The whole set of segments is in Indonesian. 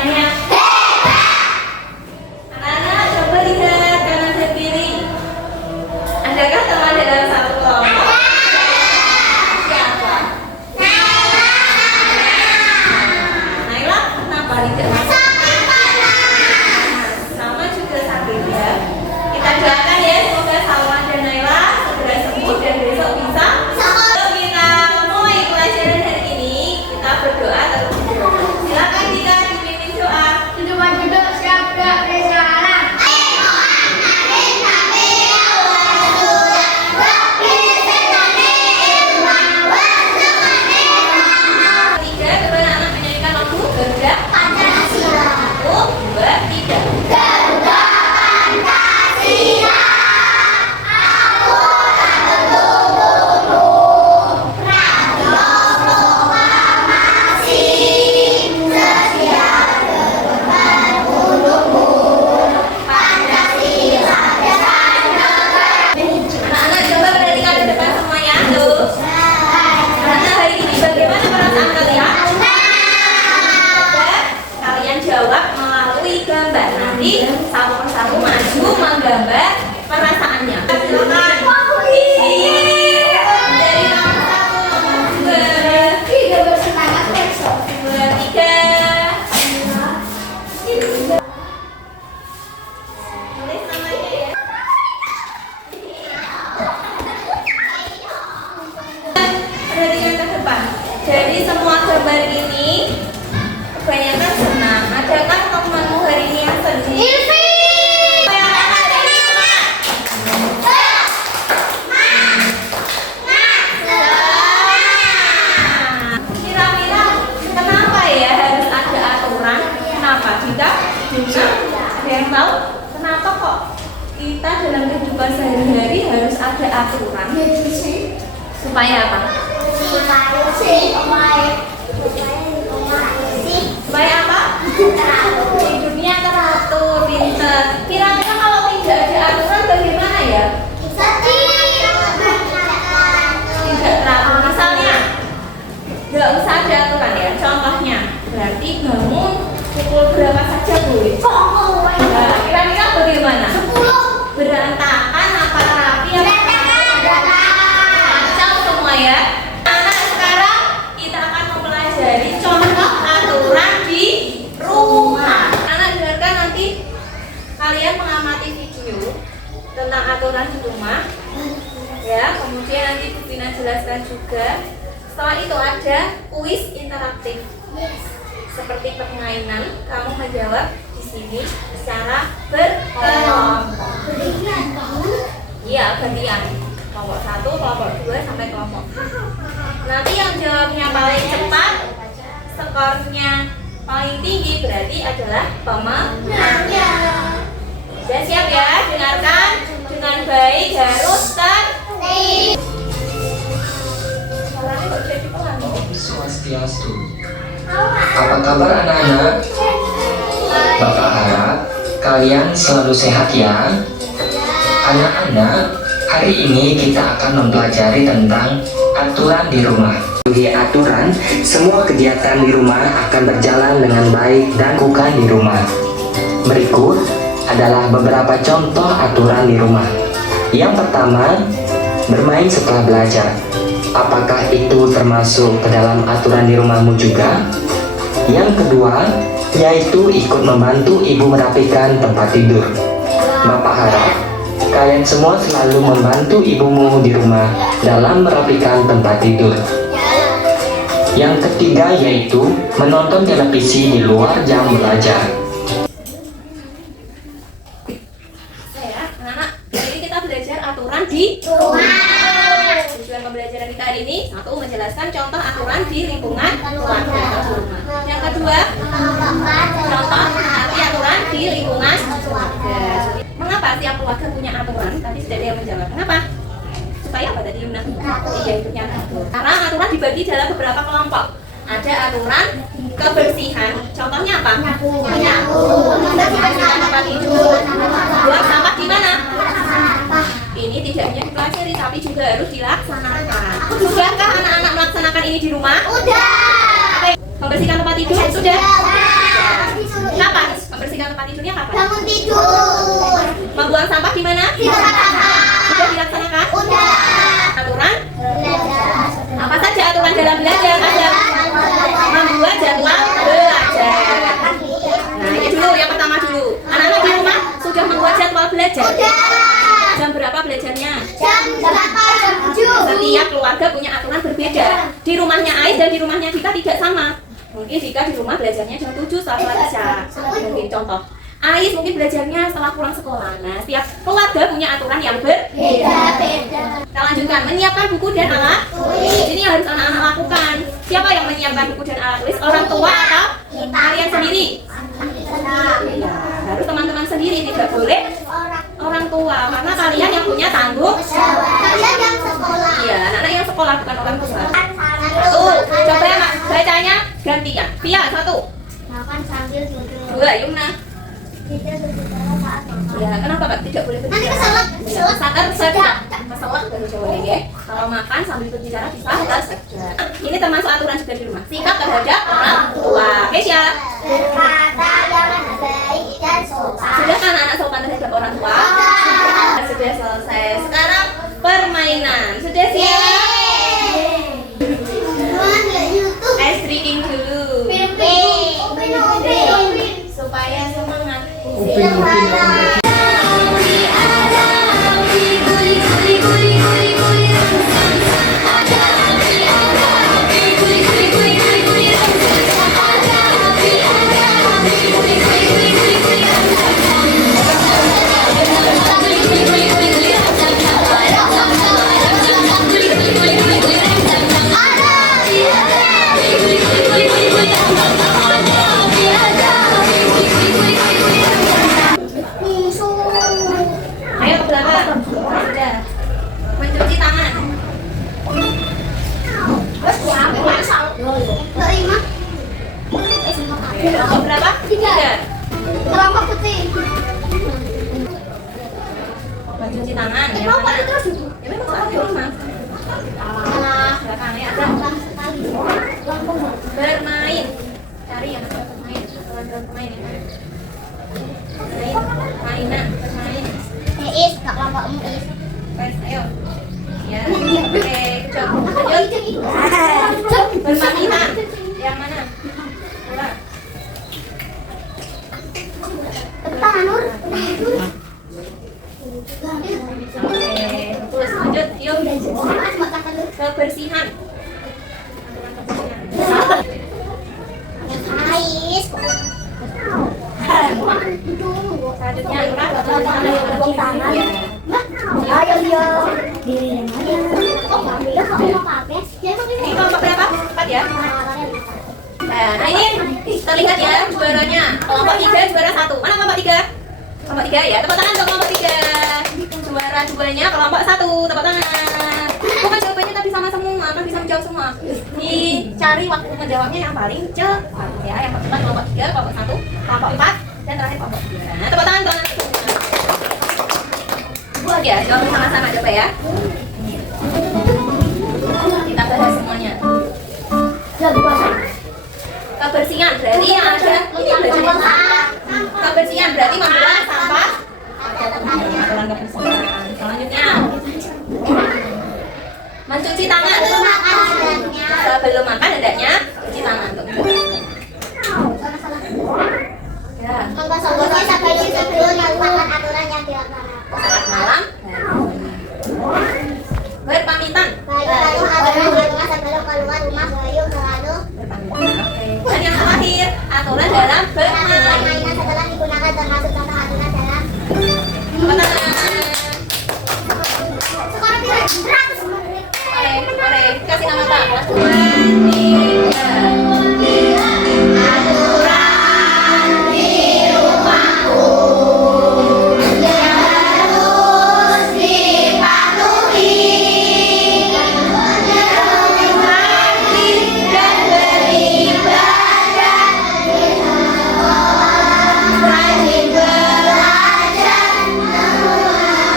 semuanya? Anak-anak coba lihat kanan dan kiri. Adakah teman dalam satu kelompok? Siapa? Naila, kenapa tidak masuk? Sama juga sakitnya. Kita doakan ya, semoga Salman dan Naila segera sembuh dan besok bisa. Sebelum kita mulai pelajaran hari ini, kita berdoa terlebih dahulu. Silakan Dika dipimpin doa. Duduk siap bersalah. Tiga, coba anak menyanyikan lagu Garuda Pancasila. 1, 2, 3. Anak-anak coba perhatikan ke depan semuanya tuh. Anak-anak hari ini bagaimana perasaan kalian? Coba kalian jawab melalui gambar. Nanti satu persatu maju menggambar perasaannya. Silakan. Dari nomor 1, nomor 2, Tidak bersemangat besok. 2, 3. Tulis namanya ya. Perhatikan ke depan. Dari semua gambar ini, kebanyakan senang. Adakah temanmu hari ini yang sedih? Yang hari ini senang? Kira-kira kenapa ya harus ada aturan? Kenapa? Kita ada yang tahu? Kenapa kok kita dalam kehidupan sehari-hari harus ada aturan? Supaya apa? Supaya apa? Hidupnya teratur, pinter. Kira-kira kalau tidak ada aturan bagaimana ya? Tidak teratur. Misalnya, nggak usah ada aturan ya. Contohnya, berarti bangun pukul berapa saja boleh. Nah, kira-kira bagaimana? Berantakan apa rapi apa kacau semua ya. Anak sekarang kita akan mempelajari contoh aturan di rumah. Anak dengarkan nanti kalian mengamati video tentang aturan di rumah. Ya, kemudian nanti Bu Vina jelaskan juga. Setelah itu ada kuis interaktif. Seperti permainan, kamu menjawab di sini secara berkelompok. Iya, gantian. Kelompok 1, kelompok 2 sampai kelompok. Nanti yang jawabnya paling cepat, skornya paling tinggi berarti adalah pemenangnya. Sudah siap ya? Dengarkan dengan baik, harus tertib. Suaranya kok jadi pelan? Om Swastiastu. Apa kabar anak-anak? Bapak harap kalian selalu sehat ya. Anak-anak, hari ini kita akan mempelajari tentang aturan di rumah. Sebagai aturan, semua kegiatan di rumah akan berjalan dengan baik dan bukan di rumah. Berikut adalah beberapa contoh aturan di rumah. Yang pertama, bermain setelah belajar. Apakah itu termasuk ke dalam aturan di rumahmu juga? Yang kedua, yaitu ikut membantu ibu merapikan tempat tidur. Bapak harap kalian semua selalu membantu ibumu di rumah dalam merapikan tempat tidur. Yang ketiga yaitu menonton televisi di luar jam belajar. Ya, anak-anak, jadi ini kita belajar aturan di rumah. Tujuan pembelajaran kita hari ini, 1, menjelaskan contoh aturan di lingkungan keluarga atau rumah. Yang kedua, contoh arti aturan di lingkungan keluarga. Mengapa tiap keluarga punya aturan? Tadi sudah ada yang menjawab. Kenapa? Supaya apa tadi Yuna? Iya, hidupnya teratur. Karena aturan dibagi dalam beberapa kelompok. Ada aturan kebersihan. Contohnya apa? Menyapu. Membersihkan tempat tidur. Buang sampah di mana? Ini tidak hanya dipelajari tapi juga harus dilaksanakan. Sudahkah anak-anak melaksanakan ini di rumah? Udah. Membersihkan tempat tidur? Sudah. Sudah dilaksanakan? Aturan? Apa saja aturan dalam belajar? Ada membuat jadwal belajar. Nah, ini dulu yang pertama dulu. Anak-anak di rumah sudah membuat jadwal belajar. Jam berapa belajarnya? Jam 8. Setiap keluarga punya aturan berbeda. Di rumahnya Ais dan di rumahnya Dika tidak sama. Mungkin Dika di rumah belajarnya jam 7 setelah isya. Mungkin contoh. Ais mungkin belajarnya setelah pulang sekolah. Nah, setiap keluarga punya aturan yang berbeda. Kita lanjutkan, menyiapkan buku dan alat tulis. Ini yang harus anak-anak lakukan. Siapa yang menyiapkan buku dan alat tulis? Orang tua atau kalian sendiri? Ya, harus teman-teman sendiri, tidak boleh orang tua, karena kalian yang punya tanggung jawab. Kalian yang sekolah. Iya, anak-anak yang sekolah bukan orang tua. Tuh, coba ya Mak, bacanya gantian. Via, 1. Makan sambil duduk. 2, Yumna. Kita berbicara saat makan. Ya, kenapa Pak? Tidak boleh Nanti berbicara. keselak. Sadar saja. Keselak dari Jawa ya. Kalau makan sambil berbicara bisa saja. Ini termasuk aturan juga di rumah. Sikap terhadap orang tua. Kesia. Berkata dengan baik dan sopan. Sudah kan anak sopan terhadap orang tua? Sudah selesai. Sekarang permainan. Sudah siap? YouTube. Ice drinking dulu. Upin. Supaya semangat. Ayo ke belakang. Sudah. Mencuci tangan. Terima. Kelompok berapa? 3. Kelompok putih. Mencuci tangan. Yang mana? Ya memang soal di rumah. Belakang ya ada. Bermain. Cari yang ada bermain. Aturan bermain ya. Mainan, bermain. Is, tak kelompok Is. Guys, ayo. Ya. Oke, coba. Lanjut. Bermain. Yang mana? Coba. Depan, Nur. Oke, terus lanjut. Yuk. Kebersihan. Ais. Selanjutnya tangan. Ayo, yo. Ini kelompok berapa? 4 ya? Nah, ini terlihat ya juaranya. Kelompok 3 juara 1. Mana kelompok 3? Kelompok 3 ya. Tepuk tangan untuk kelompok 3. Juara 2-nya kelompok 1. Tepuk tangan. Bukan jawabannya tapi sama semua, kan bisa menjawab semua. Dicari waktu menjawabnya yang paling cepat ya. Yang pertama kelompok 3, kelompok 1, kelompok 4, dan terakhir kelompok 3. Nah, tepuk tangan untuk anak semua. Ya, jawab sama-sama coba ya. Kita bahas semuanya. Kebersihan berarti yang ada ini belajar. Kebersihan berarti membuang sampah. Aturan kebersihan. Selanjutnya mencuci tangan. Sebelum makan hendaknya cuci tangan. Ya. Sebelum melakukan aturan yang dilaksanakan. Saat malam. Berpamitan. Lalu aturan sebelum keluar rumah selalu Berpamitan. Oke. Dan yang terakhir aturan dalam bermain. mainan setelah digunakan termasuk contoh aturan dalam. Sekarang kita 100 menit. Oke, kasih nama tak. 1, 2, 3. Aturan di rumahku harus dipatuhi. Berbakti dan beribadah, rajin belajar,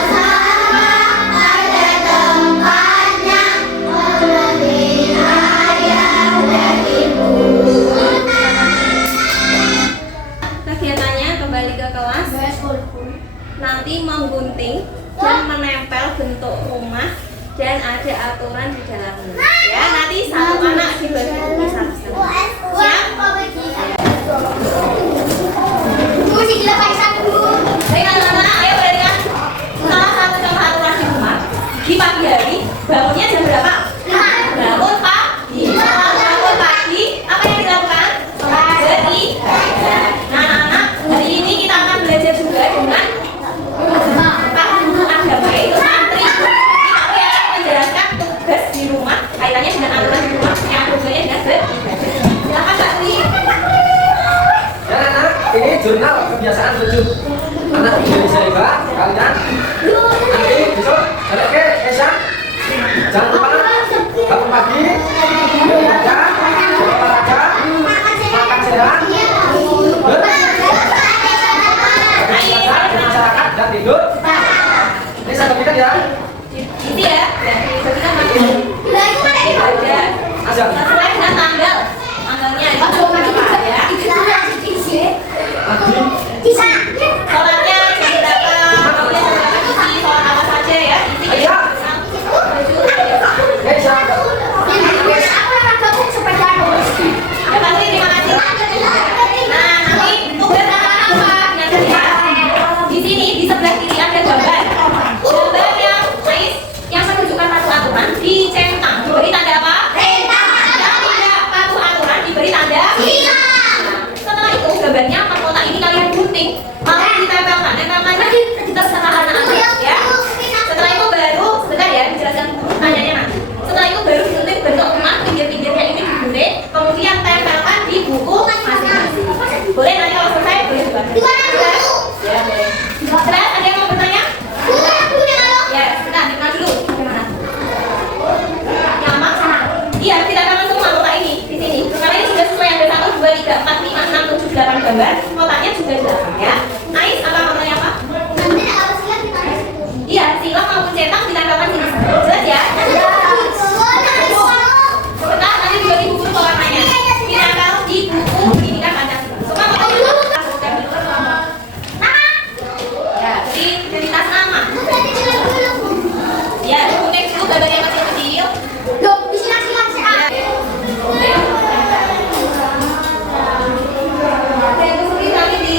sama pada tempatnya, mengerti ayah dan ibu. Kegiatannya kembali ke kelas. nanti menggunting dan menempel bentuk rumah dan ada aturan di dalamnya. Ya, nanti satu anak dibagi satu. Siap? Baik anak-anak, ayo perhatikan salah satu contoh aturan di rumah. Di pagi hari bangunnya jam berapa? Bangun pagi. Setelah bangun pagi, apa yang dilakukan? Beribadah. Nah, anak-anak, hari ini kita akan belajar juga dengan Pak Guru Agama yaitu santri. Tapi akan menjelaskan tugas di rumah kaitannya dengan aturan di rumah yang tujuannya dengan beribadah. Silakan Pak Tri. Ya anak, ini jurnal kebiasaan 7 anak Indonesia juga kalian nanti besok balik ke Esya. Jangan lupa bangun pagi, olahraga, makan sehat, masyarakat dan tidur. Ini saya berikan ya. Ini ya, kita masih ada Azam. sesuai dengan tanggalnya itu berapa ya? Sholatnya jam berapa? Sholat apa saja ya? Ayo. Esya. Ya pasti terima kasih. Nah nanti tugas anak apa? Di sini di sebelah kiri ada gambar. Gambar yang menunjukkan satu aturan dicentang. Diberi tanda apa? Yang tidak patuh aturan diberi tanda. Setelah itu gambarnya perkotak ini kalian gunting, lalu ditempelkan. Tempelkannya di terserah anak-anak ya. Setelah itu baru sebentar ya dijelaskan guru tanyanya nanti. Setelah itu baru digunting bentuk rumah, pinggir-pinggirnya ini digunting, kemudian tempelkan di buku masing-masing. Boleh nanti kalau selesai boleh dibantu. Ya boleh. Terus ada yang mau bertanya? Ya, sebentar, dimana dulu? Bagaimana? Lama? Iya, kita akan semua kotak ini di sini. Karena ini sudah sesuai ada 1, 2, 3, 4, 5, 6, 7, 8 gambar. Kotaknya juga 8 ya. Ais, apa kotaknya apa? Iya, silok maupun cetak ditempelkan sini. Jelas ya? Sebentar, nanti dibagi buku pewarnanya. Ditempel di buku pendidikan Pancasila. Semua mau tahu dulu? Ya, identitas nama. Ya, kuning dulu gambarnya masih kecil. Saya tunggu lagi di.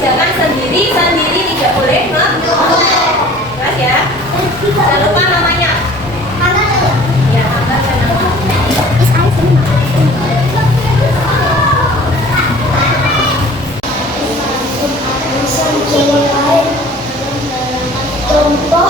dikerjakan sendiri tidak boleh kelas ya. Jangan lupa namanya. Ya, angkat dan nama. Contoh